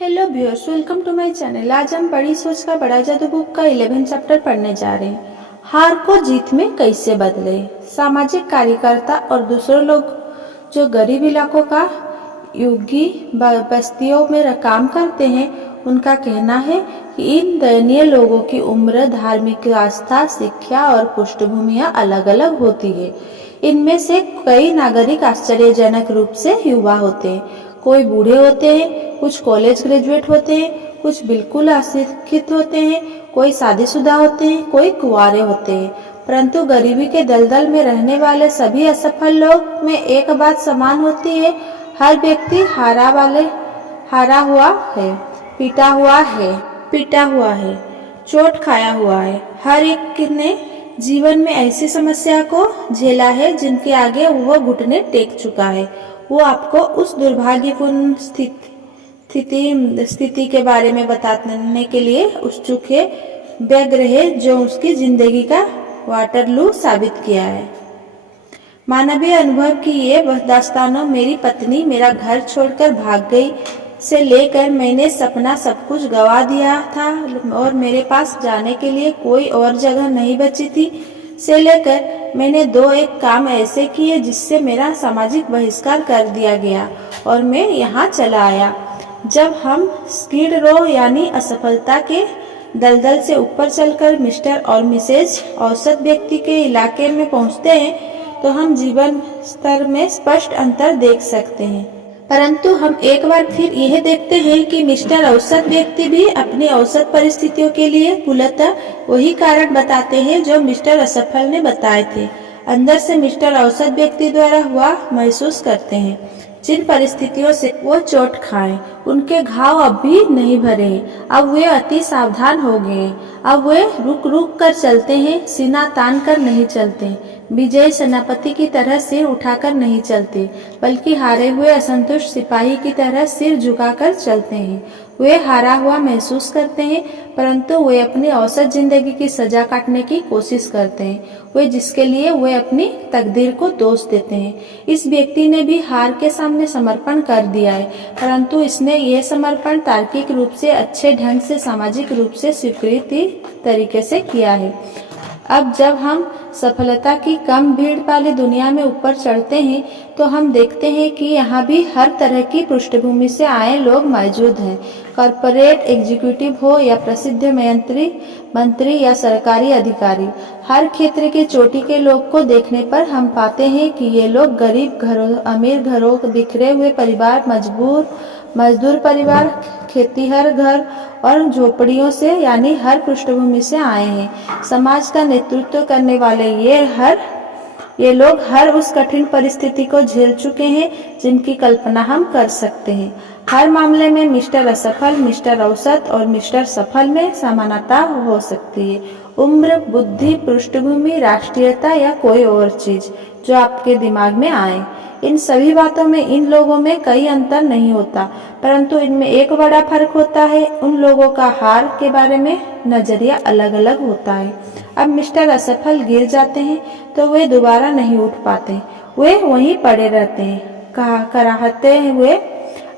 Hello viewers, welcome to my channel. आज हम बड़ी सोच का बड़ा जादू बुक का 11 चैप्टर पढ़ने जा रहे हैं। हार को जीत में कैसे बदले। सामाजिक कार्यकर्ता और दूसरे लोग जो गरीब इलाकों का युगी बस्तियों में काम करते हैं, उनका कहना है कि इन दयनीय लोगों की उम्र, धार्मिक आस्था, शिक्षा और पृष्ठभूमियां अलग अलग होती है। इनमें से कई नागरिक आश्चर्यजनक रूप से युवा होते हैं। कोई बूढ़े होते हैं, कुछ कॉलेज ग्रेजुएट होते हैं, कुछ बिल्कुल अशिक्षित होते हैं, कोई शादीशुदा होते हैं, कोई कुंवारे होते हैं। परंतु गरीबी के दलदल में रहने वाले सभी असफल लोग में एक बात समान होती है। हर व्यक्ति हारा हुआ है, पीटा हुआ है, चोट खाया हुआ है। हर एक ने जीवन में ऐसी समस्या को झेला है जिनके आगे वह घुटने टेक चुका है। वो आपको उस दुर्भाग्यपूर्ण स्थिति के बारे में बताने के लिए उत्सुक है, व्यग्र है, जो उसकी जिंदगी का वाटरलू साबित किया है। मानवीय अनुभव की ये दास्तानों, मेरी पत्नी मेरा घर छोड़कर भाग गई से लेकर मैंने सपना सब कुछ गवा दिया था और मेरे पास जाने के लिए कोई और जगह नहीं बची थी से लेकर मैंने 2-1 काम ऐसे किए जिससे मेरा सामाजिक बहिष्कार कर दिया गया और मैं यहाँ चला आया। जब हम स्किड रो यानी असफलता के दलदल से ऊपर चलकर मिस्टर और मिसेज औसत व्यक्ति के इलाके में पहुँचते हैं तो हम जीवन स्तर में स्पष्ट अंतर देख सकते हैं। परंतु हम एक बार फिर यह देखते हैं कि मिस्टर औसत व्यक्ति भी अपनी औसत परिस्थितियों के लिए मूलतः वही कारण बताते हैं जो मिस्टर असफल ने बताए थे। अंदर से मिस्टर औसत व्यक्ति द्वारा हुआ महसूस करते हैं। जिन परिस्थितियों से वो चोट खाए, उनके घाव अब भी नहीं भरे हैं। अब वे अति सावधान हो गए हैं। अब वे रुक रुक कर चलते हैं, सीना तान कर नहीं चलते, विजयी सेनापति की तरह सिर उठाकर नहीं चलते, बल्कि हारे हुए असंतुष्ट सिपाही की तरह सिर झुकाकर चलते हैं। वे हारा हुआ महसूस करते हैं, परंतु वे अपनी औसत जिंदगी की सजा काटने की कोशिश करते हैं, वे जिसके लिए वे अपनी तकदीर को दोष देते हैं। इस व्यक्ति ने भी हार के सामने समर्पण कर दिया है, परंतु इसने यह समर्पण तार्किक रूप से, अच्छे ढंग से, सामाजिक रूप से स्वीकृति तरीके से किया है। अब जब हम सफलता की कम भीड़ वाली दुनिया में ऊपर चढ़ते हैं तो हम देखते हैं कि यहाँ भी हर तरह की पृष्ठभूमि से आए लोग मौजूद हैं। कॉरपोरेट एग्जीक्यूटिव हो या प्रसिद्ध मंत्री या सरकारी अधिकारी, हर क्षेत्र के चोटी के लोग को देखने पर हम पाते हैं कि ये लोग गरीब घरों, अमीर घरों, बिखरे हुए परिवार, मजदूर परिवार, खेतीहर घर और झोपड़ियों से यानी हर पृष्ठभूमि से आए हैं। समाज का नेतृत्व करने वाले ये लोग हर उस कठिन परिस्थिति को झेल चुके हैं जिनकी कल्पना हम कर सकते हैं। हर मामले में मिस्टर असफल, मिस्टर औसत और मिस्टर सफल में समानता हो सकती है। उम्र, बुद्धि, पृष्ठभूमि, राष्ट्रीयता या कोई और चीज जो आपके दिमाग में आए, इन सभी बातों में इन लोगों में कई अंतर नहीं होता, परंतु इनमें एक बड़ा फर्क होता है। उन लोगों का हार के बारे में नजरिया अलग अलग होता है। अब मिस्टर असफल गिर जाते हैं तो वे दोबारा नहीं उठ पाते, वे वहीं पड़े रहते हैं, कराहते हुए,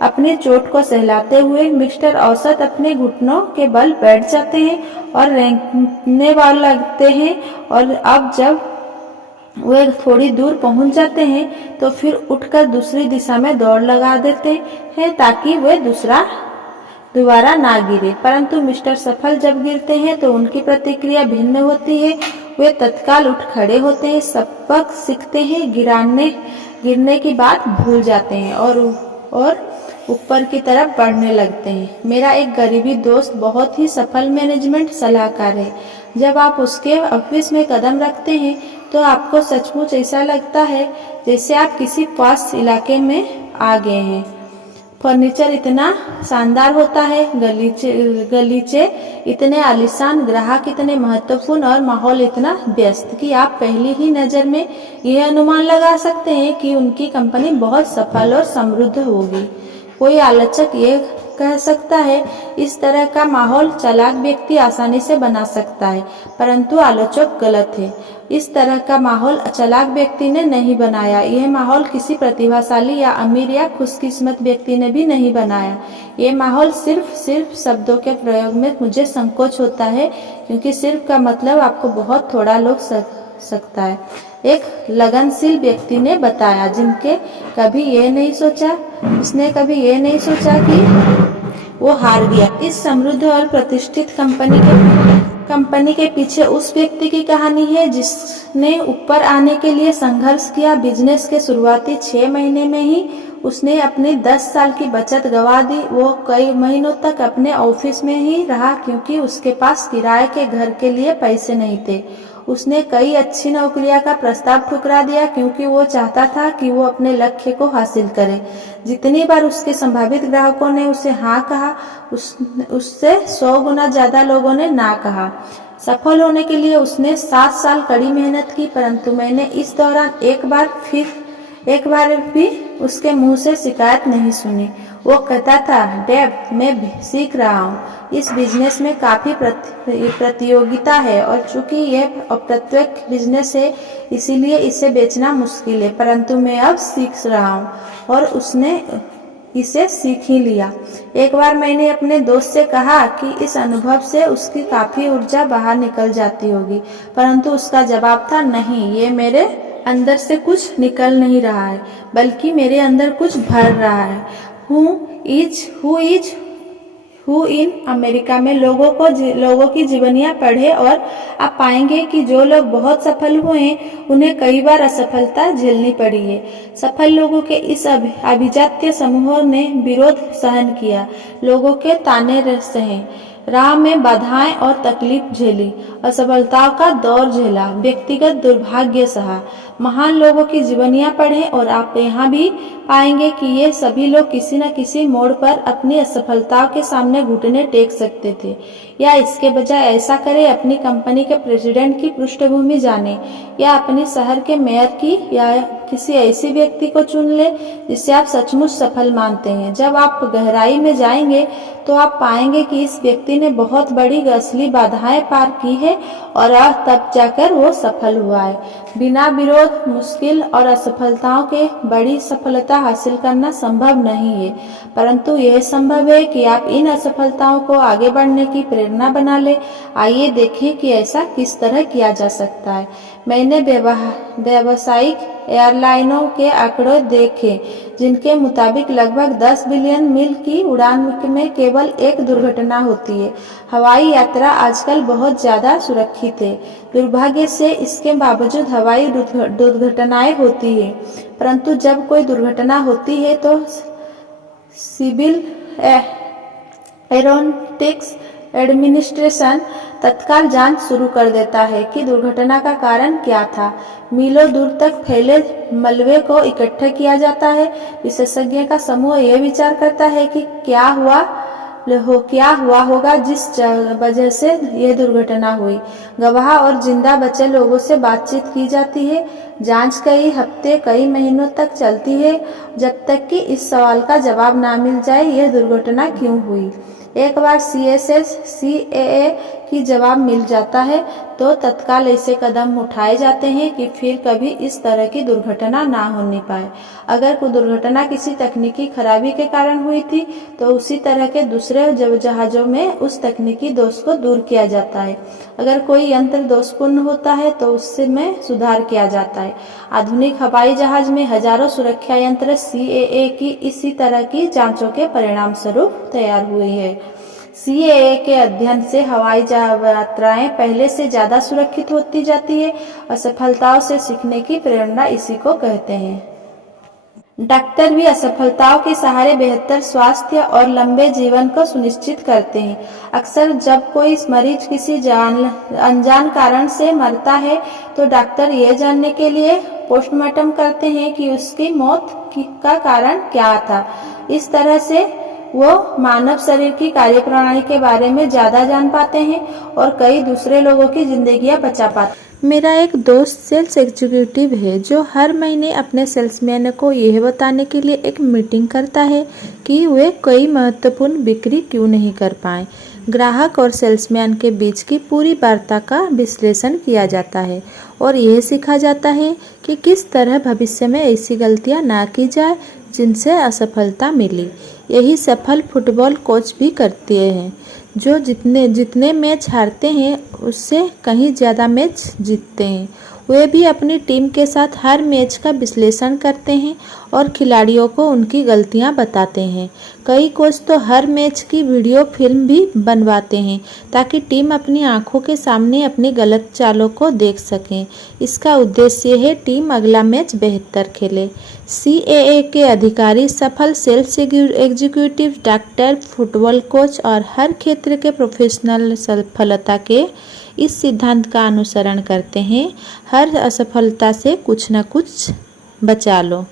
अपनी चोट को सहलाते हुए। मिस्टर औसत अपने घुटनों के बल बैठ जाते हैं और रेंगने वाले लगते हैं, और अब जब वे थोड़ी दूर पहुंच जाते हैं तो फिर उठकर दूसरी दिशा में दौड़ लगा देते हैं ताकि वे दोबारा ना गिरे। परंतु मिस्टर सफल जब गिरते हैं तो उनकी प्रतिक्रिया भिन्न होती है। वे तत्काल उठ खड़े होते हैं, सबक सीखते हैं, गिरने की बात भूल जाते हैं और ऊपर की तरफ बढ़ने लगते हैं। मेरा एक गरीबी दोस्त बहुत ही सफल मैनेजमेंट सलाहकार है। जब आप उसके ऑफिस में कदम रखते हैं तो आपको सचमुच ऐसा लगता है जैसे आप किसी पास इलाके में आ गए हैं। फर्नीचर इतना शानदार होता है, गलीचे इतने आलीशान, ग्राहक इतने महत्वपूर्ण और माहौल इतना व्यस्त कि आप पहली ही नजर में यह अनुमान लगा सकते हैं कि उनकी कंपनी बहुत सफल और समृद्ध होगी। कोई आलोचक ये कह सकता है। इस तरह का माहौल चालाक व्यक्ति आसानी से बना सकता है, परंतु आलोचक गलत है। इस तरह का माहौल चालाक व्यक्ति ने नहीं बनाया। यह माहौल किसी प्रतिभाशाली या अमीर या खुशकिस्मत व्यक्ति ने भी नहीं बनाया। ये माहौल सिर्फ शब्दों के प्रयोग में मुझे संकोच होता है, क्योंकि सिर्फ का मतलब आपको बहुत थोड़ा लोग सकता है। एक लगनशील व्यक्ति ने बताया, उसने कभी ये नहीं सोचा कि वो हार गया। इस समृद्ध और प्रतिष्ठित कंपनी के पीछे उस व्यक्ति की कहानी है जिसने ऊपर आने के लिए संघर्ष किया। बिजनेस के शुरुआती 6 महीने में ही उसने अपनी 10 साल की बचत गंवा दी। वो कई महीनों तक अपने ऑफिस में ही रहा, क्योंकि उसके पास किराए के घर के लिए पैसे नहीं थे। उसने कई अच्छी नौकरियां का प्रस्ताव ठुकरा दिया, क्योंकि वो चाहता था कि वो अपने लक्ष्य को हासिल करे। जितनी बार उसके संभावित ग्राहकों ने उसे हाँ कहा, उससे 100 गुना ज्यादा लोगों ने ना कहा। सफल होने के लिए उसने 7 साल कड़ी मेहनत की, परंतु मैंने इस दौरान एक बार भी उसके मुंह से शिकायत नहीं सुनी। वो कहता था, डेव, मैं सीख रहा हूँ। इस बिजनेस में काफी प्रतियोगिता है, और चूंकि यह अप्रत्यक्ष बिजनेस है, इसीलिए इसे बेचना मुश्किल है, परंतु मैं अब सीख रहा हूँ। और उसने इसे सीख ही लिया। एक बार मैंने अपने दोस्त से कहा कि इस अनुभव से उसकी काफी ऊर्जा बाहर निकल जाती होगी, परंतु उसका जवाब था, नहीं, ये मेरे अंदर से कुछ निकल नहीं रहा है, बल्कि मेरे अंदर कुछ भर रहा है। हु इन अमेरिका में लोगों की जीवनियां पढ़े, और आप पाएंगे कि जो लोग बहुत सफल हुए हैं, उन्हें कई बार असफलता झेलनी पड़ी है। सफल लोगों के इस अभिजात्य समूह ने विरोध सहन किया, लोगों के ताने सहे, राह में बाधाएं और तकलीफ झेली, असफलताओं का दौर झेला, व्यक्तिगत दुर्भाग्य सहा। महान लोगों की जीवनियां पढ़ें, और आप यहाँ भी पाएंगे कि ये सभी लोग किसी न किसी मोड़ पर अपनी असफलताओं के सामने घुटने टेक सकते थे, या इसके बजाय ऐसा करें, अपनी कंपनी के प्रेसिडेंट की पृष्ठभूमि जाने, या अपने शहर के मेयर की, या किसी ऐसी व्यक्ति को चुन ले जिसे आप सचमुच सफल मानते हैं। जब आप गहराई में जाएंगे तो आप पाएंगे कि इस व्यक्ति ने बहुत बड़ी असली बाधाएं पार की है, और तब जाकर वो सफल हुआ है। बिना विरोध, मुश्किल और असफलताओं के बड़ी सफलता हासिल करना संभव नहीं है, परंतु यह संभव है कि आप इन असफलताओं को आगे बढ़ने की प्रेरणा बना ले। आइए देखें कि ऐसा किस तरह किया जा सकता है। मैंने व्यावसायिक एयरलाइनों के आंकड़े देखे, जिनके मुताबिक लगभग 10 बिलियन मील की उड़ान में केवल एक दुर्घटना होती है। हवाई यात्रा आजकल बहुत ज्यादा सुरक्षित है। दुर्भाग्य से इसके बावजूद हवाई दुर्घटनाएं होती है, परंतु जब कोई दुर्घटना होती है तो सिविल एरोनॉटिक्स एडमिनिस्ट्रेशन तत्काल जांच शुरू कर देता है कि दुर्घटना का कारण क्या था। मीलों दूर तक फैले मलबे को इकट्ठा किया जाता है। विशेषज्ञ का समूह यह विचार करता है कि क्या हुआ होगा जिस वजह से यह दुर्घटना हुई। गवाह और जिंदा बचे लोगों से बातचीत की जाती है। जांच कई हफ्ते, कई महीनों तक चलती है, जब तक कि इस सवाल का जवाब ना मिल जाए, यह दुर्घटना क्यों हुई। एक बार CAA की जवाब मिल जाता है तो तत्काल ऐसे कदम उठाए जाते हैं कि फिर कभी इस तरह की दुर्घटना ना होने पाए। अगर कोई दुर्घटना किसी तकनीकी खराबी के कारण हुई थी, तो उसी तरह के दूसरे जहाजों में उस तकनीकी दोष को दूर किया जाता है। अगर कोई यंत्र दोषपूर्ण होता है तो उसमें सुधार किया जाता है। आधुनिक हवाई जहाज में हजारों सुरक्षा यंत्र CAA की इसी तरह की जांचों के परिणाम स्वरूप तैयार हुई है। CAA के अध्ययन से हवाई यात्राएं पहले से ज्यादा सुरक्षित होती जाती है। असफलताओं से सीखने की प्रेरणा इसी को कहते हैं। डॉक्टर भी असफलताओं के सहारे बेहतर स्वास्थ्य और लंबे जीवन को सुनिश्चित करते हैं। अक्सर जब कोई मरीज किसी अनजान कारण से मरता है, तो डॉक्टर ये जानने के लिए पोस्टमार्टम करते हैं कि उसकी मौत का कारण क्या था। इस तरह से वो मानव शरीर की कार्यप्रणाली के बारे में ज्यादा जान पाते हैं और कई दूसरे लोगों की जिंदगियां बचा पाते हैं। मेरा एक दोस्त सेल्स एग्जीक्यूटिव है जो हर महीने अपने सेल्समैन को यह बताने के लिए एक मीटिंग करता है कि वे कोई महत्वपूर्ण बिक्री क्यों नहीं कर पाए। ग्राहक और सेल्समैन के बीच की पूरी वार्ता का विश्लेषण किया जाता है और यह सीखा जाता है कि किस तरह भविष्य में ऐसी गलतियां ना की जाए जिनसे असफलता मिली। यही सफल फुटबॉल कोच भी करते हैं, जो जितने मैच हारते हैं उससे कहीं ज़्यादा मैच जीतते हैं। वे भी अपनी टीम के साथ हर मैच का विश्लेषण करते हैं और खिलाड़ियों को उनकी गलतियां बताते हैं। कई कोच तो हर मैच की वीडियो फिल्म भी बनवाते हैं ताकि टीम अपनी आंखों के सामने अपनी गलत चालों को देख सकें। इसका उद्देश्य है टीम अगला मैच बेहतर खेले। CAA के अधिकारी, सफल sales executive, doctor, football coach और हर क्षेत्र के प्रोफेशनल सफलता के इस सिद्धांत का अनुसरण करते हैं। हर असफलता से कुछ न कुछ बचा लो।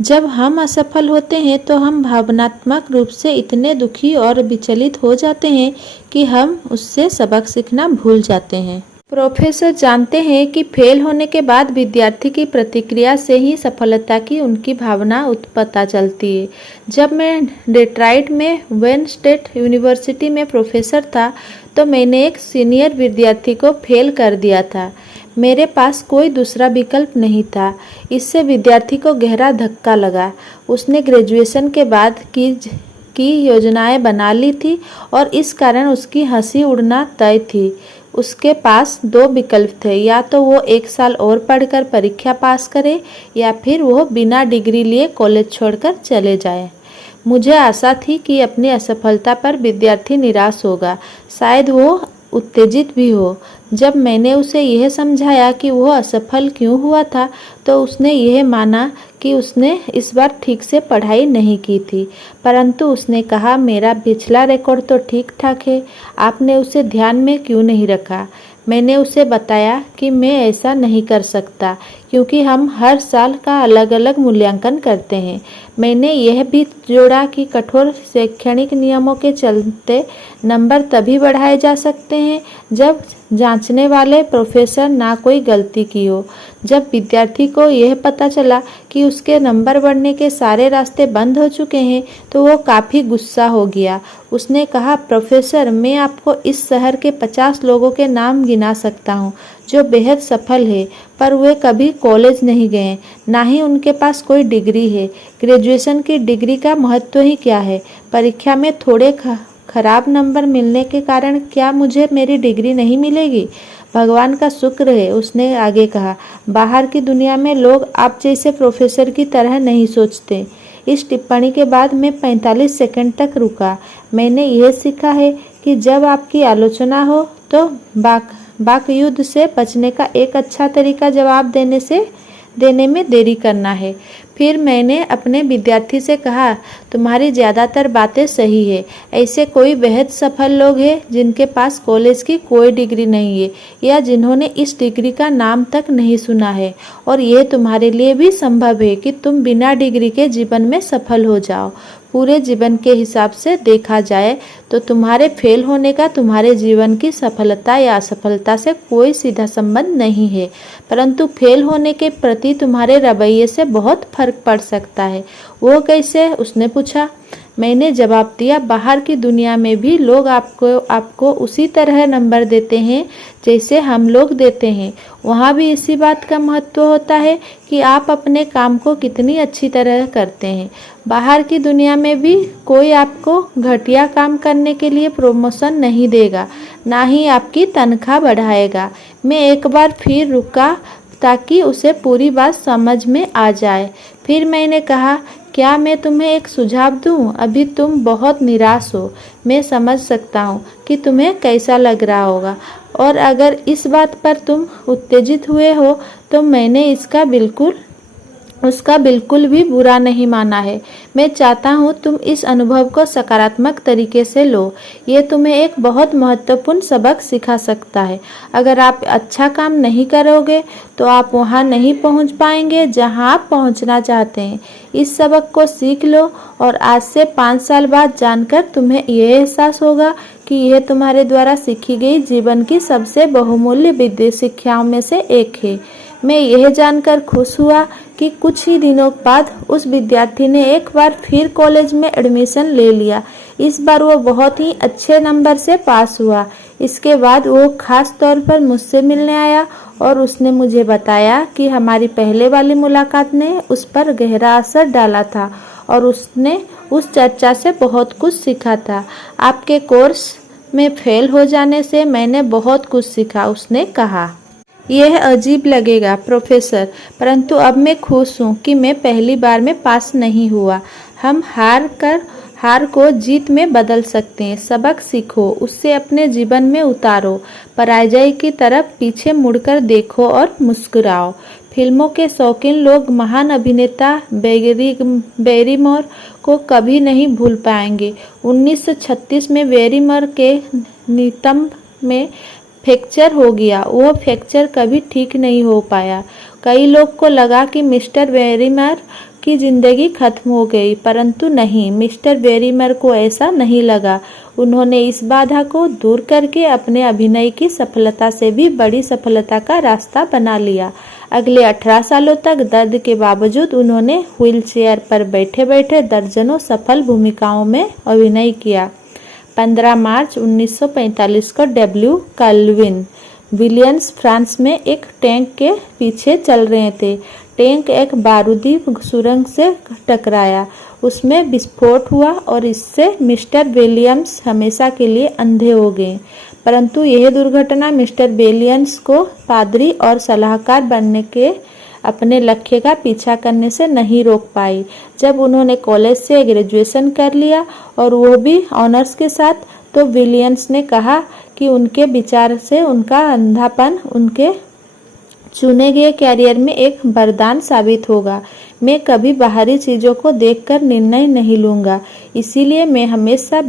जब हम असफल होते हैं तो हम भावनात्मक रूप से इतने दुखी और विचलित हो जाते हैं कि हम उससे सबक सीखना भूल जाते हैं। प्रोफेसर जानते हैं कि फेल होने के बाद विद्यार्थी की प्रतिक्रिया से ही सफलता की उनकी भावना पता चलती है। जब मैं डेट्रॉइट में वेन स्टेट यूनिवर्सिटी में प्रोफेसर था तो मैंने एक सीनियर विद्यार्थी को फेल कर दिया था। मेरे पास कोई दूसरा विकल्प नहीं था। इससे विद्यार्थी को गहरा धक्का लगा। उसने ग्रेजुएशन के बाद की योजनाएं बना ली थी और इस कारण उसकी हंसी उड़ना तय थी। उसके पास दो विकल्प थे, या तो वो 1 साल और पढ़कर परीक्षा पास करे या फिर वो बिना डिग्री लिए कॉलेज छोड़कर चले जाए। मुझे आशा थी कि अपनी असफलता पर विद्यार्थी निराश होगा, शायद वो उत्तेजित भी हो। जब मैंने उसे यह समझाया कि वह असफल क्यों हुआ था तो उसने यह माना कि उसने इस बार ठीक से पढ़ाई नहीं की थी, परंतु उसने कहा, मेरा पिछला रिकॉर्ड तो ठीक ठाक है, आपने उसे ध्यान में क्यों नहीं रखा। मैंने उसे बताया कि मैं ऐसा नहीं कर सकता क्योंकि हम हर साल का अलग अलग मूल्यांकन करते हैं। मैंने यह भी जोड़ा कि कठोर शैक्षणिक नियमों के चलते नंबर तभी बढ़ाए जा सकते हैं जब जांचने वाले प्रोफेसर ना कोई गलती की हो। जब विद्यार्थी को यह पता चला कि उसके नंबर बढ़ने के सारे रास्ते बंद हो चुके हैं तो वो काफ़ी गुस्सा हो गया। उसने कहा, प्रोफेसर, मैं आपको इस शहर के 50 लोगों के नाम गिना सकता हूँ जो बेहद सफल है, पर वे कभी कॉलेज नहीं गए, ना ही उनके पास कोई डिग्री है। ग्रेजुएशन की डिग्री का महत्व ही क्या है? परीक्षा में थोड़े खराब नंबर मिलने के कारण क्या मुझे मेरी डिग्री नहीं मिलेगी? भगवान का शुक्र है, उसने आगे कहा। बाहर की दुनिया में लोग आप जैसे प्रोफेसर की तरह नहीं सोचते। इस टिप्पणी के बाद मैं 45 सेकंड तक रुका। मैंने यह सीखा है कि जब आपकी आलोचना हो तो वाकयुद्ध से बचने का एक अच्छा तरीका जवाब देने में देरी करना है। फिर मैंने अपने विद्यार्थी से कहा, तुम्हारी ज़्यादातर बातें सही है। ऐसे कोई बेहद सफल लोग हैं जिनके पास कॉलेज की कोई डिग्री नहीं है या जिन्होंने इस डिग्री का नाम तक नहीं सुना है, और यह तुम्हारे लिए भी संभव है कि तुम बिना डिग्री के जीवन में सफल हो जाओ। पूरे जीवन के हिसाब से देखा जाए तो तुम्हारे फेल होने का तुम्हारे जीवन की सफलता या असफलता से कोई सीधा संबंध नहीं है, परंतु फेल होने के प्रति तुम्हारे रवैये से बहुत फर्क पड़ सकता है। वो कैसे? उसने पूछा। मैंने जवाब दिया, बाहर की दुनिया में भी लोग आपको उसी तरह नंबर देते हैं जैसे हम लोग देते हैं। वहाँ भी इसी बात का महत्व होता है कि आप अपने काम को कितनी अच्छी तरह करते हैं। बाहर की दुनिया में भी कोई आपको घटिया काम करने के लिए प्रमोशन नहीं देगा, ना ही आपकी तनख्वाह बढ़ाएगा। मैं एक बार फिर रुका ताकि उसे पूरी बात समझ में आ जाए। फिर मैंने कहा, क्या मैं तुम्हें एक सुझाव दूं? अभी तुम बहुत निराश हो, मैं समझ सकता हूँ कि तुम्हें कैसा लग रहा होगा, और अगर इस बात पर तुम उत्तेजित हुए हो तो मैंने इसका बिल्कुल उसका बिल्कुल भी बुरा नहीं माना है। मैं चाहता हूँ तुम इस अनुभव को सकारात्मक तरीके से लो। ये तुम्हें एक बहुत महत्वपूर्ण सबक सिखा सकता है। अगर आप अच्छा काम नहीं करोगे तो आप वहाँ नहीं पहुँच पाएंगे जहाँ आप पहुँचना चाहते हैं। इस सबक को सीख लो और आज से 5 साल बाद जानकर तुम्हें यह एहसास होगा कि यह तुम्हारे द्वारा सीखी गई जीवन की सबसे बहुमूल्य विद्या शिक्षाओं में से एक है। मैं यह जानकर खुश हुआ कि कुछ ही दिनों बाद उस विद्यार्थी ने एक बार फिर कॉलेज में एडमिशन ले लिया। इस बार वो बहुत ही अच्छे नंबर से पास हुआ। इसके बाद वो खास तौर पर मुझसे मिलने आया और उसने मुझे बताया कि हमारी पहले वाली मुलाकात ने उस पर गहरा असर डाला था और उसने उस चर्चा से बहुत कुछ सीखा था। आपके कोर्स में फेल हो जाने से मैंने बहुत कुछ सीखा, उसने कहा। यह अजीब लगेगा प्रोफेसर, परंतु अब मैं खुश हूँ कि मैं पहली बार में पास नहीं हुआ। हम हार को जीत में बदल सकते हैं। सबक सीखो, उससे अपने जीवन में उतारो। पराजय की तरफ पीछे मुड़कर देखो और मुस्कुराओ। फिल्मों के शौकीन लोग महान अभिनेता बैरीमोर को कभी नहीं भूल पाएंगे। 1936 में बैरीमोर के नितंब में फ्रैक्चर हो गया। वो फ्रैक्चर कभी ठीक नहीं हो पाया। कई लोग को लगा कि मिस्टर बैरीमोर की जिंदगी खत्म हो गई, परंतु नहीं, मिस्टर बैरीमोर को ऐसा नहीं लगा। उन्होंने इस बाधा को दूर करके अपने अभिनय की सफलता से भी बड़ी सफलता का रास्ता बना लिया। अगले 18 सालों तक दर्द के बावजूद उन्होंने व्हीलचेयर पर बैठे बैठे दर्जनों सफल भूमिकाओं में अभिनय किया। 15 मार्च 1945 को डब्ल्यू कल्विन विलियम्स फ्रांस में एक टैंक के पीछे चल रहे थे। टैंक एक बारूदी सुरंग से टकराया। उसमें विस्फोट हुआ और इससे मिस्टर विलियम्स हमेशा के लिए अंधे हो गए। परंतु यह दुर्घटना मिस्टर विलियम्स को पादरी और सलाहकार बनने के अपने लक्ष्य का पीछा करने से नहीं रोक पाई। जब उन्होंने कॉलेज से ग्रेजुएशन कर लिया और वो भी ऑनर्स के साथ, तो विलियम्स ने कहा कि उनके विचार से उनका अंधापन उनके चुने गए कैरियर में एक वरदान साबित होगा। मैं कभी बाहरी चीजों को देखकर निर्णय नहीं लूंगा, इसीलिए मैं हमेशा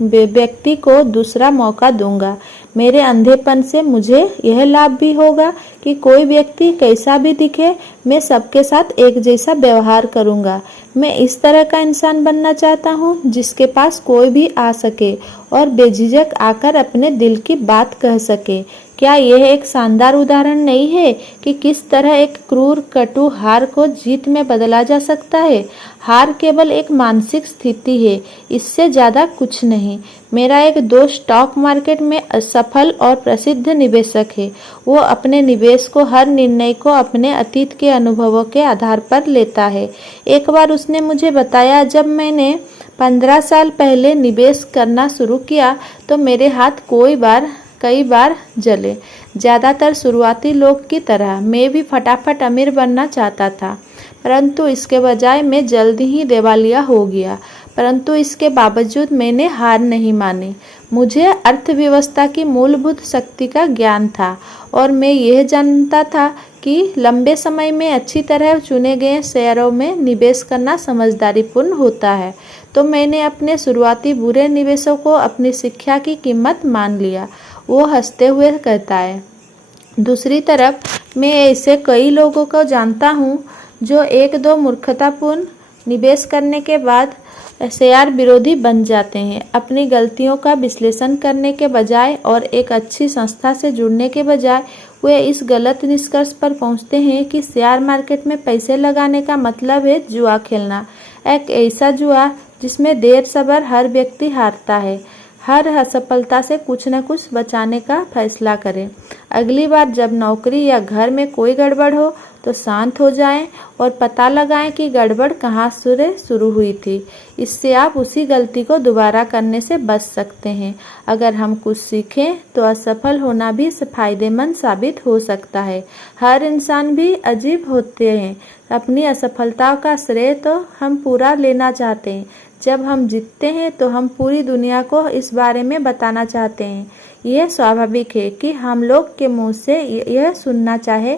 व्यक्ति को दूसरा मौका दूंगा। मेरे अंधेपन से मुझे यह लाभ भी होगा कि कोई व्यक्ति कैसा भी दिखे, मैं सबके साथ एक जैसा व्यवहार करूंगा। मैं इस तरह का इंसान बनना चाहता हूँ जिसके पास कोई भी आ सके और बेझिझक आकर अपने दिल की बात कह सके। क्या यह एक शानदार उदाहरण नहीं है कि किस तरह एक क्रूर कटु हार को जीत में बदला जा सकता है? हार केवल एक मानसिक स्थिति है, इससे ज़्यादा कुछ नहीं। मेरा एक दोस्त स्टॉक मार्केट में असफल और प्रसिद्ध निवेशक है। वो अपने निवेश को, हर निर्णय को अपने अतीत के अनुभवों के आधार पर लेता है। एक बार उसने मुझे बताया, जब मैंने 15 साल पहले निवेश करना शुरू किया तो मेरे हाथ कई बार जले। ज़्यादातर शुरुआती लोग की तरह मैं भी फटाफट अमीर बनना चाहता था, परंतु इसके बजाय मैं जल्दी ही दिवालिया हो गया। परंतु इसके बावजूद मैंने हार नहीं मानी। मुझे अर्थव्यवस्था की मूलभूत शक्ति का ज्ञान था और मैं यह जानता था कि लंबे समय में अच्छी तरह चुने गए शेयरों में निवेश करना समझदारीपूर्ण होता है। तो मैंने अपने शुरुआती बुरे निवेशों को अपनी शिक्षा की कीमत मान लिया। वो हंसते हुए कहता है। दूसरी तरफ मैं ऐसे कई लोगों को जानता हूँ जो एक दो मूर्खतापूर्ण निवेश करने के बाद शेयर विरोधी बन जाते हैं। अपनी गलतियों का विश्लेषण करने के बजाय और एक अच्छी संस्था से जुड़ने के बजाय वे इस गलत निष्कर्ष पर पहुंचते हैं कि शेयर मार्केट में पैसे लगाने का मतलब है जुआ खेलना। एक ऐसा जुआ जिसमें देर सब्र हर व्यक्ति हारता है। हर असफलता से कुछ न कुछ बचाने का फैसला करें। अगली बार जब नौकरी या घर में कोई गड़बड़ हो तो शांत हो जाएं और पता लगाएं कि गड़बड़ कहाँ से शुरू हुई थी। इससे आप उसी गलती को दोबारा करने से बच सकते हैं। अगर हम कुछ सीखें तो असफल होना भी फायदेमंद साबित हो सकता है। हर इंसान भी अजीब होते हैं। अपनी असफलताओं का श्रेय तो हम पूरा लेना चाहते हैं। जब हम जीतते हैं तो हम पूरी दुनिया को इस बारे में बताना चाहते हैं। यह स्वाभाविक है कि हम लोग के मुंह से यह सुनना चाहे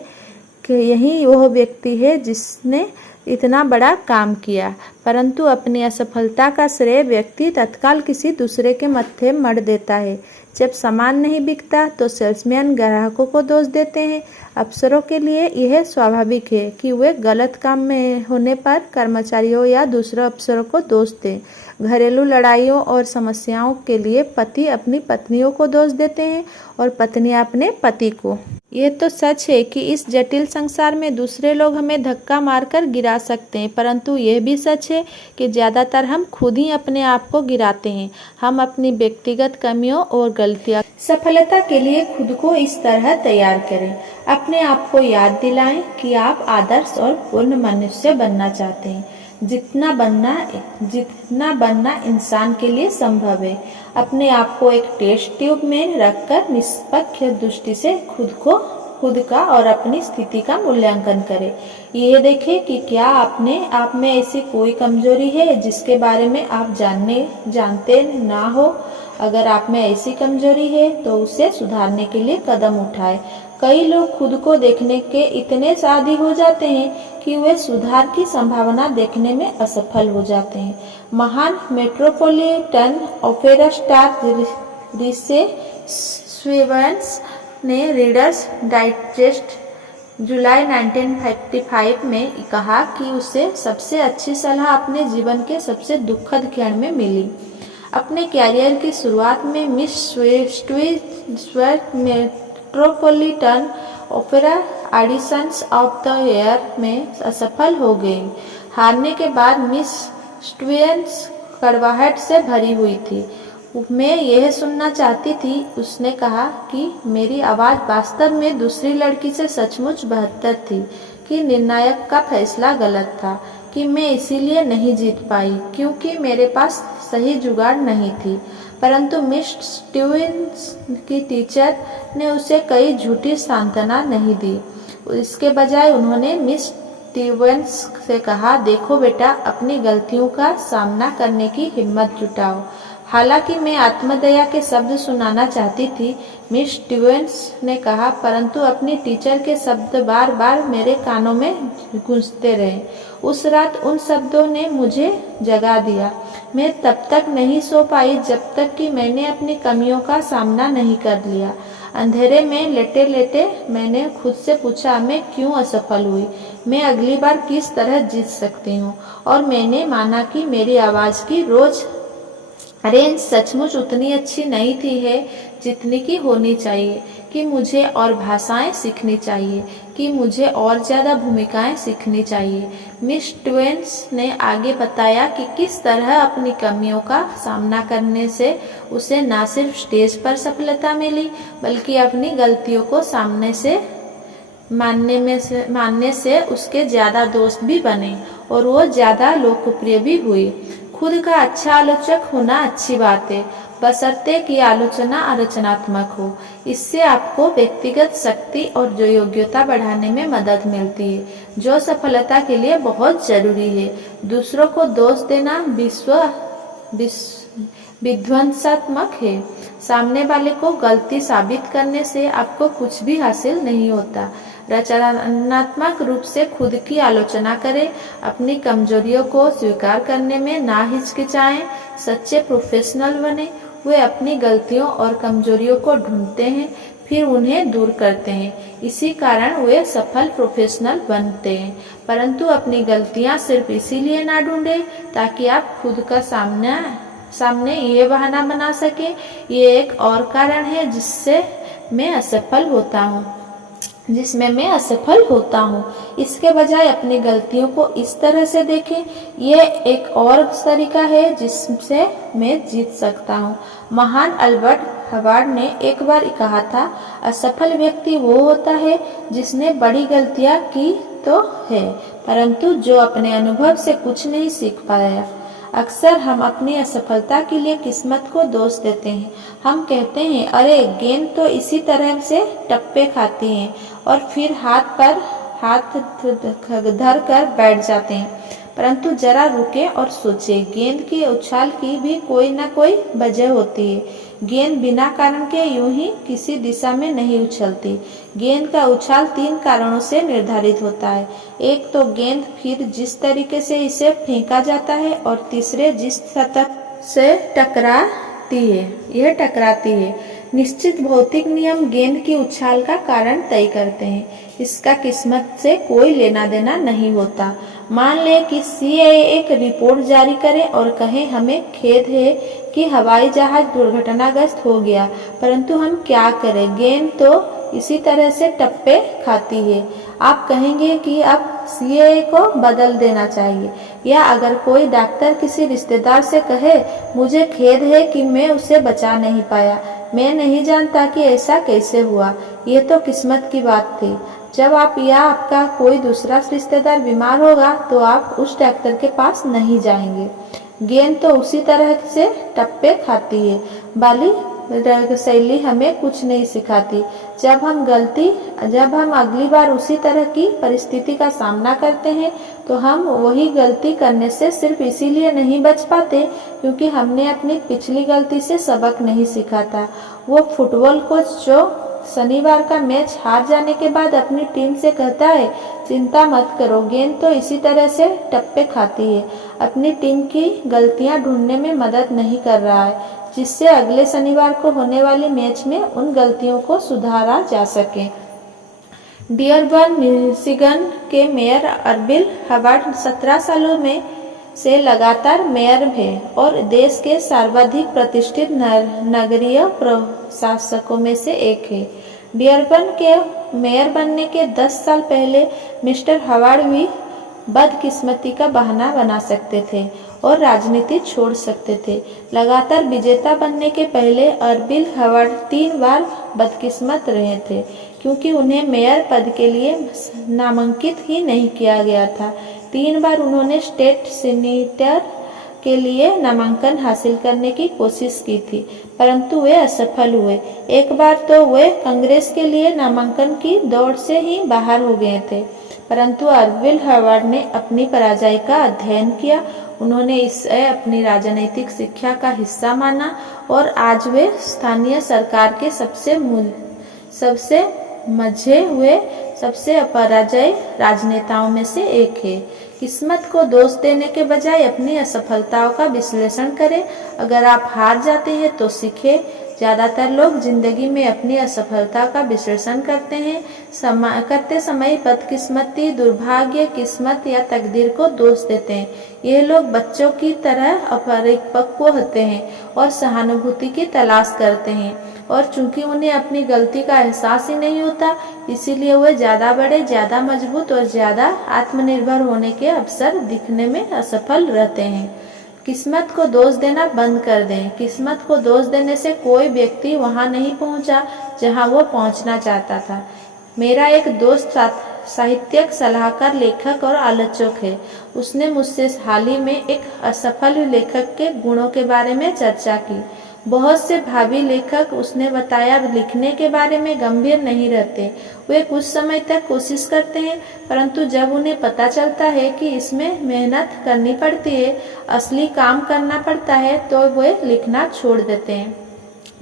कि यही वह व्यक्ति है जिसने इतना बड़ा काम किया, परंतु अपनी असफलता का श्रेय व्यक्ति तत्काल किसी दूसरे के मत्थे मढ़ देता है। जब सामान नहीं बिकता तो सेल्समैन ग्राहकों को दोष देते हैं। अफसरों के लिए यह स्वाभाविक है कि वे गलत काम में होने पर कर्मचारियों या दूसरे अफसरों को दोष दें। घरेलू लड़ाइयों और समस्याओं के लिए पति अपनी पत्नियों को दोष देते हैं और पत्नियां अपने पति को। ये तो सच है कि इस जटिल संसार में दूसरे लोग हमें धक्का मारकर गिरा सकते हैं, परंतु यह भी सच है कि ज़्यादातर हम खुद ही अपने आप को गिराते हैं। हम अपनी व्यक्तिगत कमियों और गलतियां सफलता के लिए खुद को इस तरह तैयार करें। अपने आप को याद दिलाएं कि आप आदर्श और पूर्ण मनुष्य बनना चाहते हैं, जितना बनना इंसान के लिए संभव है। अपने आप को एक टेस्ट ट्यूब में रखकर निष्पक्ष दृष्टि से खुद का और अपनी स्थिति का मूल्यांकन करें। यह देखें कि क्या आप में ऐसी कोई कमजोरी है जिसके बारे में आप जानते ना हो। अगर आप में ऐसी कमजोरी है तो उसे सुधारने के लिए कदम उठाएं। कई लोग खुद को देखने के इतने आदी हो जाते हैं कि वे सुधार की संभावना देखने में असफल हो जाते हैं। महान metropolitan opera star Rise Stevens ने रीडर्स डाइजेस्ट जुलाई 1955 में कहा कि उसे सबसे अच्छी सलाह अपने जीवन के सबसे दुखद क्षण में मिली। अपने कैरियर की शुरुआत में Miss Stevens Metropolitan Opera auditions of the year में असफल हो गई। हारने के बाद मिस स्टीवेंस कड़वाहट से भरी हुई थी। मैं यह सुनना चाहती थी, उसने कहा, कि मेरी आवाज़ वास्तव में दूसरी लड़की से सचमुच बेहतर थी, कि निर्णायक का फैसला गलत था, कि मैं इसीलिए नहीं जीत पाई क्योंकि मेरे पास सही जुगाड़ नहीं थी। परंतु मिस स्टीवेंस की टीचर ने उसे कई झूठी सांत्वना नहीं दी। इसके बजाय उन्होंने मिस स्टीवेंस से कहा, देखो बेटा, अपनी गलतियों का सामना करने की हिम्मत जुटाओ। हालांकि मैं आत्मदया के शब्द सुनाना चाहती थी, मिस स्टीवेंस ने कहा, परंतु अपनी टीचर के शब्द बार बार मेरे कानों में गूंजते रहे। उस रात उन शब्दों ने मुझे जगा दिया। मैं तब तक नहीं सो पाई जब तक कि मैंने अपनी कमियों का सामना नहीं कर लिया। अंधेरे में लेटे लेटे मैंने खुद से पूछा, मैं क्यों असफल हुई, मैं अगली बार किस तरह जीत सकती हूँ। और मैंने माना कि मेरी आवाज़ की रेंज सचमुच उतनी अच्छी नहीं थी है जितनी की होनी चाहिए, कि मुझे और भाषाएं सीखनी चाहिए, कि मुझे और ज़्यादा भूमिकाएं सीखनी चाहिए। मिस स्टीवेंस ने आगे बताया कि किस तरह अपनी कमियों का सामना करने से उसे न सिर्फ स्टेज पर सफलता मिली, बल्कि अपनी गलतियों को मानने से उसके ज़्यादा दोस्त भी बने और वो ज़्यादा लोकप्रिय भी हुई। खुद का अच्छा आलोचक होना अच्छी बात है, बशर्ते कि आलोचना रचनात्मक हो। इससे आपको व्यक्तिगत शक्ति और जो योग्यता बढ़ाने में मदद मिलती है, जो सफलता के लिए बहुत जरूरी है। दूसरों को दोष देना विध्वंसात्मक है। सामने वाले को गलती साबित करने से आपको कुछ भी हासिल नहीं होता। रचनात्मक रूप से खुद की आलोचना करें, अपनी कमजोरियों को स्वीकार करने में ना हिचकिचाएं। सच्चे प्रोफेशनल बने, वे अपनी गलतियों और कमजोरियों को ढूंढते हैं, फिर उन्हें दूर करते हैं। इसी कारण वे सफल प्रोफेशनल बनते हैं। परंतु अपनी गलतियां सिर्फ इसीलिए ना ढूंढें ताकि आप खुद का सामने ये बहाना बना सके, ये एक और कारण है जिसमें मैं असफल होता हूँ। इसके बजाय अपनी गलतियों को इस तरह से देखें, यह एक और तरीका है जिससे मैं जीत सकता हूँ। महान अल्बर्ट हवार्ड ने एक बार कहा था, असफल व्यक्ति वो होता है जिसने बड़ी गलतियाँ की तो है, परंतु जो अपने अनुभव से कुछ नहीं सीख पाया। अक्सर हम अपनी असफलता के लिए किस्मत को दोष देते हैं। हम कहते हैं, अरे गेंद तो इसी तरह से टप्पे खाती हैं, और फिर हाथ धर कर बैठ जाते हैं। परंतु जरा रुके और सोचे, गेंद की उछाल की भी कोई ना कोई वजह होती है। गेंद बिना कारण के यूं ही किसी दिशा में नहीं उछलती। गेंद का उछाल 3 कारणों से निर्धारित होता है। एक तो गेंद फिर जिस तरीके से इसे फेंका जाता है, और तीसरे जिस सतह से टकराती है, यह टकराती है। निश्चित भौतिक नियम गेंद की उछाल का कारण तय करते हैं। इसका किस्मत से कोई लेना देना नहीं होता। मान लें कि सीआईए एक रिपोर्ट जारी करे और कहे, हमें खेद है कि हवाई जहाज दुर्घटनाग्रस्त हो गया, परंतु हम क्या करें, गेंद तो इसी तरह से टप्पे खाती है। आप कहेंगे कि अब सीएए को बदल देना चाहिए। या अगर कोई डॉक्टर किसी रिश्तेदार से कहे, मुझे खेद है कि मैं उसे बचा नहीं पाया, मैं नहीं जानता कि ऐसा कैसे हुआ, ये तो किस्मत की बात थी। जब आप या आपका कोई दूसरा रिश्तेदार बीमार होगा तो आप उस डॉक्टर के पास नहीं जाएंगे। गेंद तो उसी तरह से टप्पे खाती है। बाली शैली हमें कुछ नहीं सिखाती। जब हम अगली बार उसी तरह की परिस्थिति का सामना करते हैं तो हम वही गलती करने से सिर्फ इसीलिए नहीं बच पाते क्योंकि हमने अपनी पिछली गलती से सबक नहीं सीखा था। वो फुटबॉल कोच जो शनिवार का मैच हार जाने के बाद अपनी टीम से कहता है, चिंता मत करो, गेंद तो इसी तरह से टप्पे खाती है, अपनी टीम की गलतियां ढूंढने में मदद नहीं कर रहा है, जिससे अगले शनिवार को होने वाली मैच में उन गलतियों को सुधारा जा सके। डियरबर्न मिशिगन के मेयर अर्बिल हवार्ड 17 सालों में से लगातार मेयर है और देश के सर्वाधिक प्रतिष्ठित नगरीय प्रशासकों में से एक है। डियरबर्न के मेयर बनने के 10 साल पहले मिस्टर हवार्ड भी बदकिस्मती का बहाना बना सकते थे और राजनीति छोड़ सकते थे। लगातार विजेता बनने के पहले अर्बिल हवार्ड 3 बार बदकिस्मत रहे थे क्योंकि उन्हें मेयर पद के लिए नामांकित ही नहीं किया गया था। 3 बार उन्होंने स्टेट सीनेटर के लिए नामांकन हासिल करने की कोशिश की थी, परंतु वे असफल हुए। एक बार तो वे कांग्रेस के लिए नामांकन की दौड़ से ही बाहर हो गए थे, परंतु अर्बिल हवार्ड ने अपनी पराजय का अध्ययन किया। उन्होंने इसे अपनी राजनीतिक शिक्षा का हिस्सा माना और आज वे स्थानीय सरकार के सबसे मझे हुए सबसे अपराजय राजनेताओं में से एक है। किस्मत को दोष देने के बजाय अपनी असफलताओं का विश्लेषण करें। अगर आप हार जाते हैं तो सीखें। ज्यादातर लोग जिंदगी में अपनी असफलता का विश्लेषण करते समय बदकिस्मती, दुर्भाग्य, किस्मत या तकदीर को दोष देते हैं। ये लोग बच्चों की तरह अपरिपक्व होते हैं और सहानुभूति की तलाश करते हैं, और चूंकि उन्हें अपनी गलती का एहसास ही नहीं होता, इसीलिए वे ज्यादा बड़े, ज्यादा मजबूत और ज्यादा आत्मनिर्भर होने के अवसर दिखने में असफल रहते हैं। किस्मत को दोष देना बंद कर दें। किस्मत को दोष देने से कोई व्यक्ति वहां नहीं पहुंचा जहां वो पहुंचना चाहता था। मेरा एक दोस्त साहित्यिक सलाहकार, लेखक और आलोचक है। उसने मुझसे हाल ही में एक असफल लेखक के गुणों के बारे में चर्चा की। बहुत से भावी लेखक, उसने बताया, लिखने के बारे में गंभीर नहीं रहते। वे कुछ समय तक कोशिश करते हैं, परंतु जब उन्हें पता चलता है कि इसमें मेहनत करनी पड़ती है, असली काम करना पड़ता है, तो वे लिखना छोड़ देते हैं।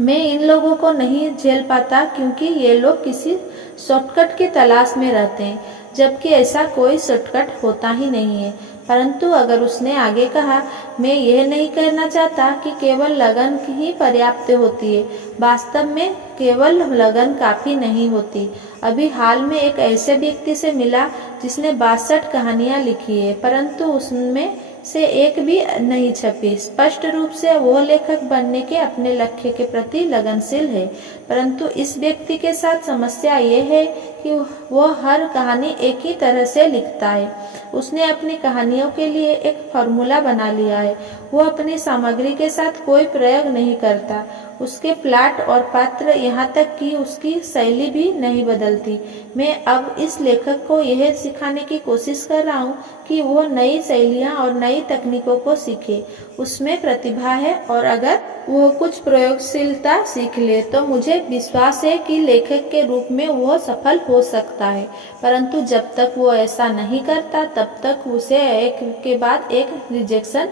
मैं इन लोगों को नहीं झेल पाता क्योंकि ये लोग किसी शॉर्टकट की तलाश में रहते हैं, जबकि ऐसा कोई शॉर्टकट होता ही नहीं है। परंतु अगर उसने आगे कहा, मैं यह नहीं कहना चाहता कि केवल लगन ही पर्याप्त होती है। वास्तव में केवल लगन काफी नहीं होती। अभी हाल में एक ऐसे व्यक्ति से मिला जिसने 62 कहानियां लिखी है, परंतु उसमें से एक भी नहीं छपी। स्पष्ट रूप से वो लेखक बनने के अपने लक्ष्य के प्रति लगनशील है, परंतु इस व्यक्ति के साथ समस्या ये है कि वो हर कहानी एक ही तरह से लिखता है। उसने अपनी कहानियों के लिए एक फॉर्मूला बना लिया है। वो अपनी सामग्री के साथ कोई प्रयोग नहीं करता। उसके प्लॉट और पात्र, यहाँ तक कि उसकी शैली भी नहीं बदलती। मैं अब इस लेखक को यह सिखाने की कोशिश कर रहा हूँ कि वो नई शैलियाँ और नई नई तकनीकों को सीखे, उसमें प्रतिभा है और अगर वो कुछ प्रयोगशीलता सीख ले तो मुझे विश्वास है कि लेखक के रूप में वो सफल हो सकता है। परंतु जब तक वो ऐसा नहीं करता तब तक उसे एक के बाद एक रिजेक्शन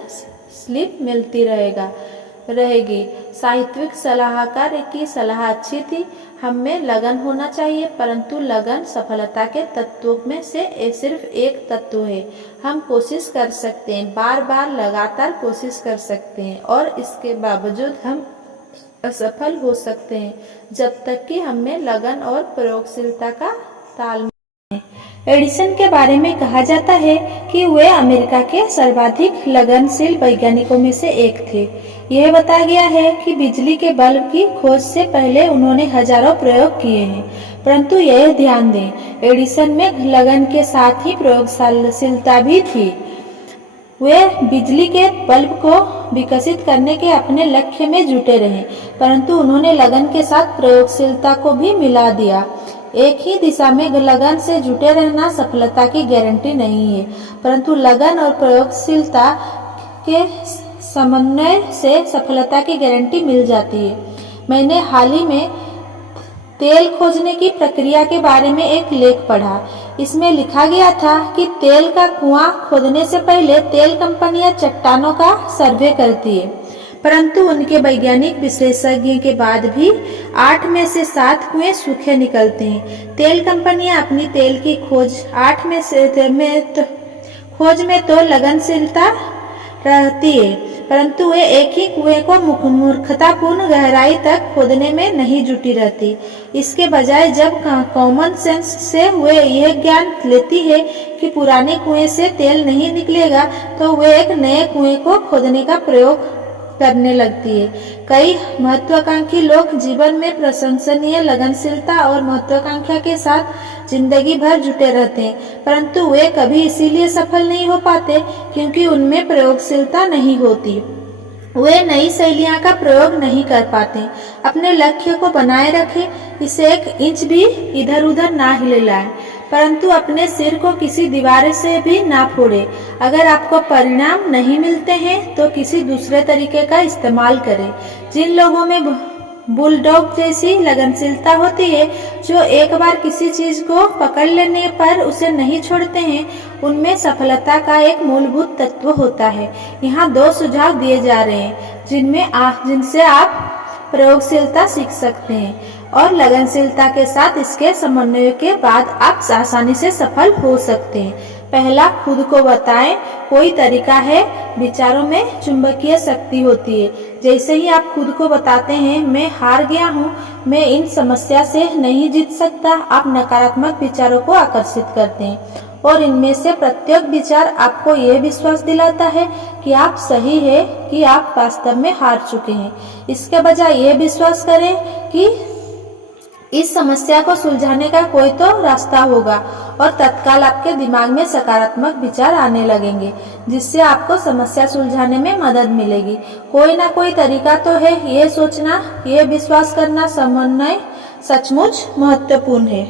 स्लिप मिलती रहेगी। साहित्यिक सलाहकार की सलाह अच्छी थी, हम में लगन होना चाहिए, परंतु लगन सफलता के तत्वों में से सिर्फ एक तत्व है। हम कोशिश कर सकते हैं, बार बार लगातार कोशिश कर सकते हैं और इसके बावजूद हम असफल हो सकते हैं जब तक कि हम में लगन और प्रयोगशीलता का तालमेल। एडिसन के बारे में कहा जाता है कि वे अमेरिका के सर्वाधिक लगनशील वैज्ञानिकों में से एक थे। यह बताया गया है कि बिजली के बल्ब की खोज से पहले उन्होंने हजारों प्रयोग किए हैं, परंतु यह ध्यान दें, एडिसन में लगन के साथ ही प्रयोगशीलता भी थी। वे बिजली के बल्ब को विकसित करने के अपने लक्ष्य में जुटे रहे, परंतु उन्होंने लगन के साथ प्रयोगशीलता को भी मिला दिया। एक ही दिशा में लगन से जुटे रहना सफलता की गारंटी नहीं है, परंतु लगन और प्रयोगशीलता के समन्वय से सफलता की गारंटी मिल जाती है। मैंने हाल ही में तेल खोजने की प्रक्रिया के बारे में एक लेख पढ़ा। इसमें लिखा गया था कि तेल का कुआं खोदने से पहले तेल कंपनियां चट्टानों का सर्वे करती है, परंतु उनके वैज्ञानिक विशेषज्ञ के बाद भी 8 में से 7 कुएं सूखे निकलते हैं। तेल कंपनियां अपनी तेल की खोज 8 में से खोज में तो लगनशीलता रहती है, परंतु वे एक ही कुएं को मूर्खतापूर्ण गहराई तक खोदने में नहीं जुटी रहती। इसके बजाय जब कॉमन सेंस से वे यह ज्ञान लेती है कि पुराने कुएं से तेल नहीं निकलेगा, तो वे एक नए कुएं को खोदने का प्रयोग करने लगती है। कई महत्वाकांक्षी लोग जीवन में प्रशंसनीय लगनशीलता और महत्वाकांक्षा के साथ जिंदगी भर जुटे रहते हैं, परंतु वे कभी इसीलिए सफल नहीं हो पाते क्योंकि उनमें प्रयोगशीलता नहीं होती। वे नई शैलियां का प्रयोग नहीं कर पाते। अपने लक्ष्य को बनाए रखें, इसे 1 इंच भी इधर उधर ना हिलाएं, परंतु अपने सिर को किसी दीवार से भी ना फोड़े। अगर आपको परिणाम नहीं मिलते हैं तो किसी दूसरे तरीके का इस्तेमाल करें। जिन लोगों में बुलडॉग जैसी लगनशीलता होती है, जो एक बार किसी चीज को पकड़ लेने पर उसे नहीं छोड़ते हैं, उनमें सफलता का एक मूलभूत तत्व होता है। यहाँ 2 सुझाव दिए जा रहे हैं जिनसे आप प्रयोगशीलता सीख सकते हैं और लगनशीलता के साथ इसके समन्वय के बाद आप आसानी से सफल हो सकते हैं। पहला, खुद को बताएं। कोई तरीका है, विचारों में चुंबकीय शक्ति होती है। जैसे ही आप खुद को बताते हैं, मैं हार गया हूँ, मैं इन समस्या से नहीं जीत सकता, आप नकारात्मक विचारों को आकर्षित करते हैं और इनमें से प्रत्येक विचार आपको यह विश्वास दिलाता है कि आप सही है, कि आप वास्तव में हार चुके हैं। इसके बजाय यह विश्वास करें कि इस समस्या को सुलझाने का कोई तो रास्ता होगा और तत्काल आपके दिमाग में सकारात्मक विचार आने लगेंगे, जिससे आपको समस्या सुलझाने में मदद मिलेगी। कोई ना कोई तरीका तो है। यह सोचना, यह विश्वास करना, समन्वय सचमुच महत्वपूर्ण है।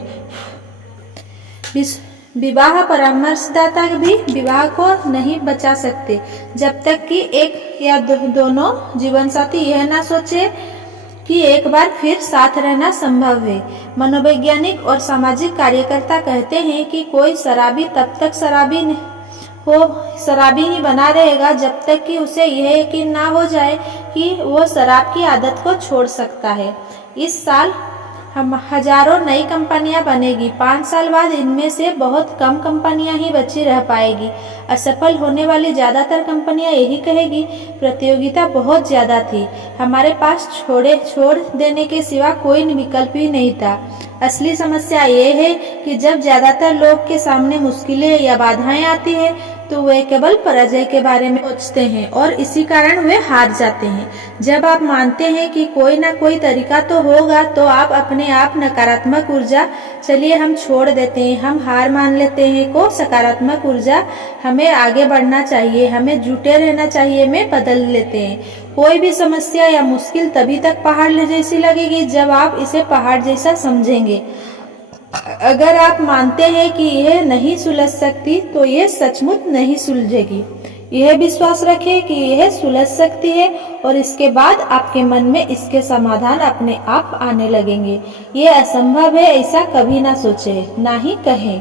विवाह परामर्शदाता भी विवाह को नहीं बचा सकते जब तक कि एक या दोनों जीवनसाथी यह ना सोचे कि एक बार फिर साथ रहना संभव है। मनोवैज्ञानिक और सामाजिक कार्यकर्ता कहते हैं कि कोई शराबी तब तक शराबी ही बना रहेगा जब तक कि उसे यह यकीन ना हो जाए कि वो शराब की आदत को छोड़ सकता है। इस साल हजारों नई कंपनियां बनेगी। 5 साल बाद इनमें से बहुत कम कंपनियां ही बची रह पाएगी। असफल होने वाली ज्यादातर कंपनियां यही कहेगी, प्रतियोगिता बहुत ज्यादा थी, हमारे पास छोड़ देने के सिवा कोई विकल्प ही नहीं था। असली समस्या ये है कि जब ज्यादातर लोग के सामने मुश्किलें या बाधाएं आती है तो वे केवल पराजय के बारे में सोचते हैं और इसी कारण वे हार जाते हैं। जब आप मानते हैं कि कोई ना कोई तरीका तो होगा, तो आप अपने आप नकारात्मक ऊर्जा चलिए हम छोड़ देते हैं, हम हार मान लेते हैं को सकारात्मक ऊर्जा हमें आगे बढ़ना चाहिए, हमें जुटे रहना चाहिए में बदल लेते हैं। कोई भी समस्या या मुश्किल तभी तक पहाड़ जैसी लगेगी जब आप इसे पहाड़ जैसा समझेंगे। अगर आप मानते हैं कि यह नहीं सुलझ सकती तो यह सचमुच नहीं सुलझेगी। यह विश्वास रखें कि यह सुलझ सकती है और इसके बाद आपके मन में इसके समाधान अपने आप आने लगेंगे। ये असंभव है ऐसा कभी ना सोचे, ना ही कहें।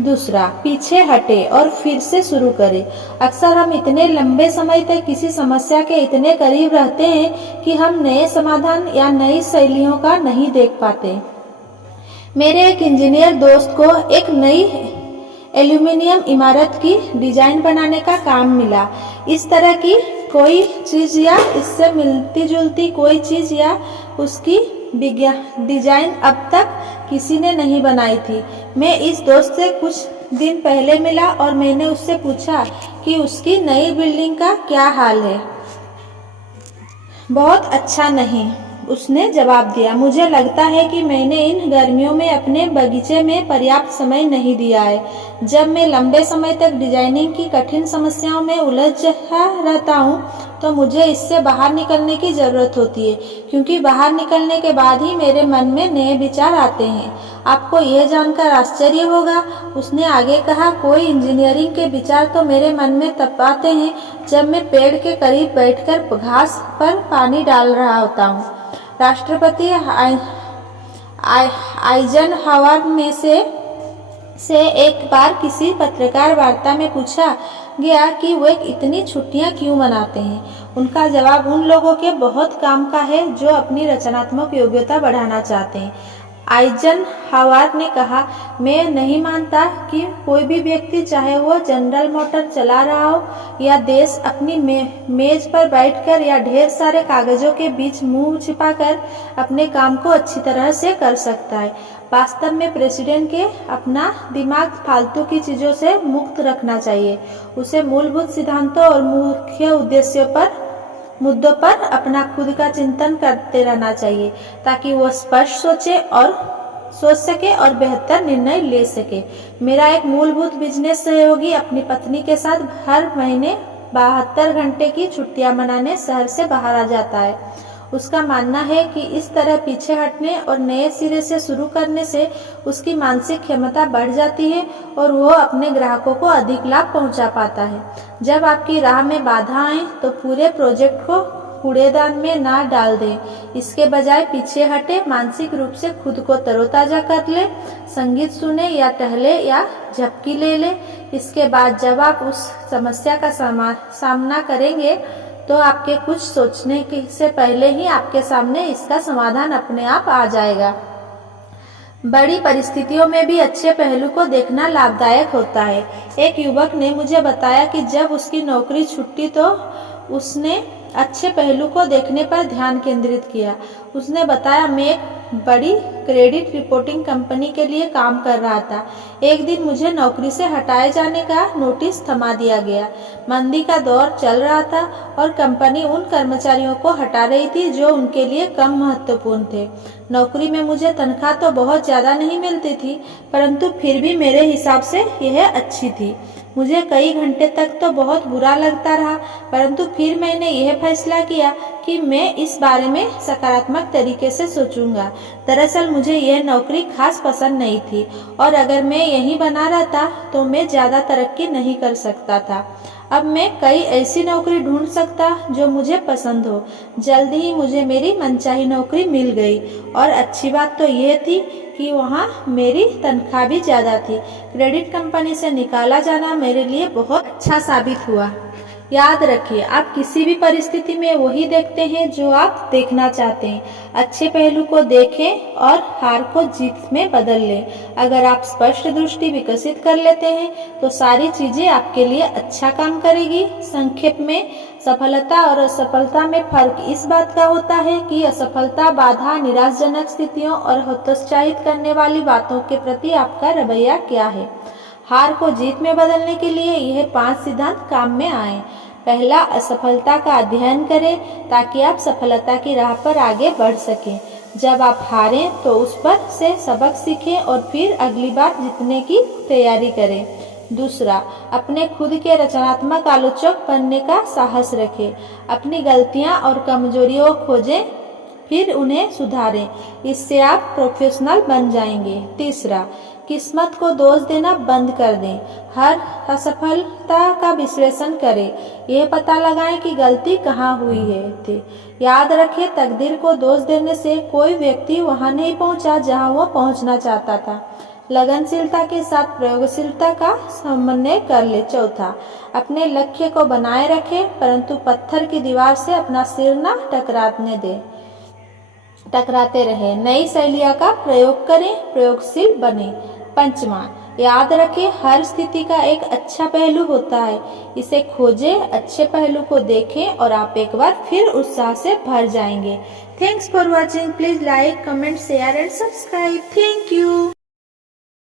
दूसरा, पीछे हटे और फिर से शुरू करें। अक्सर हम इतने लंबे समय तक किसी समस्या के इतने करीब रहते हैं कि हम नए समाधान या नई शैलियों का नहीं देख पाते। मेरे एक इंजीनियर दोस्त को एक नई एल्यूमीनियम इमारत की डिजाइन बनाने का काम मिला। इस तरह की कोई चीज या इससे मिलती जुलती कोई चीज या उसकी डिजाइन अब तक किसी ने नहीं बनाई थी। मैं इस दोस्त से कुछ दिन पहले मिला और मैंने उससे पूछा कि उसकी नई बिल्डिंग का क्या हाल है। बहुत अच्छा नहीं, उसने जवाब दिया। मुझे लगता है कि मैंने इन गर्मियों में अपने बगीचे में पर्याप्त समय नहीं दिया है। जब मैं लंबे समय तक डिजाइनिंग की कठिन समस्याओं में उलझा रहता हूँ तो मुझे इससे बाहर निकलने की जरूरत होती है, क्योंकि बाहर निकलने के बाद ही मेरे मन में नए विचार आते हैं। आपको यह जानकर आश्चर्य होगा, उसने आगे कहा, कोई इंजीनियरिंग के विचार तो मेरे मन में तब आते हैं जब मैं पेड़ के करीब बैठकर घास पर पानी डाल रहा होता हूँ। राष्ट्रपति आइजनहावर में से एक बार किसी पत्रकार वार्ता में पूछा गया कि वे इतनी छुट्टियां क्यों मनाते हैं। उनका जवाब उन लोगों के बहुत काम का है जो अपनी रचनात्मक योग्यता बढ़ाना चाहते हैं। आइजनहावर ने कहा, मैं नहीं मानता कि कोई भी व्यक्ति, चाहे वो जनरल मोटर चला रहा हो या देश अपनी मेज पर बैठकर या ढेर सारे कागजों के बीच मुंह छिपाकर अपने काम को अच्छी तरह से कर सकता है। वास्तव में प्रेसिडेंट के अपना दिमाग फालतू की चीजों से मुक्त रखना चाहिए। उसे मूलभूत सिद्धांतों और मुख्य मुद्दों पर अपना खुद का चिंतन करते रहना चाहिए, ताकि वो स्पष्ट सोच सके और बेहतर निर्णय ले सके। मेरा एक मूलभूत बिजनेस सहयोगी अपनी पत्नी के साथ हर महीने 72 घंटे की छुट्टियां मनाने शहर से बाहर आ जाता है। उसका मानना है कि इस तरह पीछे हटने और नए सिरे से शुरू करने से उसकी मानसिक क्षमता बढ़ जाती है और वो अपने ग्राहकों को अधिक लाभ पहुंचा पाता है। जब आपकी राह में बाधा आए तो पूरे प्रोजेक्ट को कूड़ेदान में ना डाल दें। इसके बजाय पीछे हटे, मानसिक रूप से खुद को तरोताजा कर ले, संगीत सुने या टहले या झपकी ले ले। इसके बाद जब आप उस समस्या का सामना करेंगे तो आपके कुछ सोचने से पहले ही आपके सामने इसका समाधान अपने आप आ जाएगा। बड़ी परिस्थितियों में भी अच्छे पहलू को देखना लाभदायक होता है। एक युवक ने मुझे बताया कि जब उसकी नौकरी छूटी तो उसने अच्छे पहलू को देखने पर ध्यान केंद्रित किया। उसने बताया, मैं एक बड़ी क्रेडिट रिपोर्टिंग कंपनी के लिए काम कर रहा था। एक दिन मुझे नौकरी से हटाए जाने का नोटिस थमा दिया गया। मंदी का दौर चल रहा था और कंपनी उन कर्मचारियों को हटा रही थी जो उनके लिए कम महत्वपूर्ण थे। नौकरी में मुझे तनख्वाह तो बहुत ज्यादा नहीं मिलती थी, परंतु फिर भी मेरे हिसाब से यह अच्छी थी। मुझे कई घंटे तक तो बहुत बुरा लगता रहा, परंतु फिर मैंने यह फैसला किया कि मैं इस बारे में सकारात्मक तरीके से सोचूंगा। दरअसल मुझे यह नौकरी खास पसंद नहीं थी और अगर मैं यहीं बना रहता तो मैं ज्यादा तरक्की नहीं कर सकता था। अब मैं कई ऐसी नौकरी ढूंढ सकता जो मुझे पसंद हो। जल्द ही मुझे मेरी मनचाही नौकरी मिल गई और अच्छी बात तो यह थी कि वहाँ मेरी तनख्वाह भी ज्यादा थी। क्रेडिट कंपनी से निकाला जाना मेरे लिए बहुत अच्छा साबित हुआ। याद रखिए, आप किसी भी परिस्थिति में वही देखते हैं जो आप देखना चाहते हैं। अच्छे पहलू को देखें और हार को जीत में बदल लें। अगर आप स्पष्ट दृष्टि विकसित कर लेते हैं तो सारी चीजें आपके लिए अच्छा काम करेगी। संक्षेप में, सफलता और असफलता में फर्क इस बात का होता है कि असफलता, बाधा, निराशाजनक स्थितियों और हतोत्साहित करने वाली बातों के प्रति आपका रवैया क्या है। हार को जीत में बदलने के लिए यह 5 सिद्धांत काम में आए। पहला, असफलता का अध्ययन करें ताकि आप सफलता की राह पर आगे बढ़ सकें। जब आप हारें तो उस पर से सबक सीखें और फिर अगली बार जीतने की तैयारी करें। दूसरा, अपने खुद के रचनात्मक आलोचक बनने का साहस रखें। अपनी गलतियां और कमजोरियों को खोजें, फिर उन्हें सुधारें। इससे आप प्रोफेशनल बन जाएंगे। तीसरा, किस्मत को दोष देना बंद कर दें। हर असफलता का विश्लेषण करें, यह पता लगाएं कि गलती कहाँ हुई थी। याद रखें, तकदीर को दोष देने से कोई व्यक्ति वहां नहीं पहुंचा जहां वो पहुंचना चाहता था। लगनशीलता के साथ प्रयोगशीलता का समन्वय कर ले। चौथा, अपने लक्ष्य को बनाए रखें, परंतु पत्थर की दीवार से अपना सिर न टकराते रहे। नई शैलियों का प्रयोग करें, प्रयोगशील बने। पंचमा, याद रखें, हर स्थिति का एक अच्छा पहलू होता है। इसे खोजें, अच्छे पहलू को देखें और आप एक बार फिर उत्साह से भर जाएंगे। Thanks for watching. Please like, comment, share and subscribe. Thank you.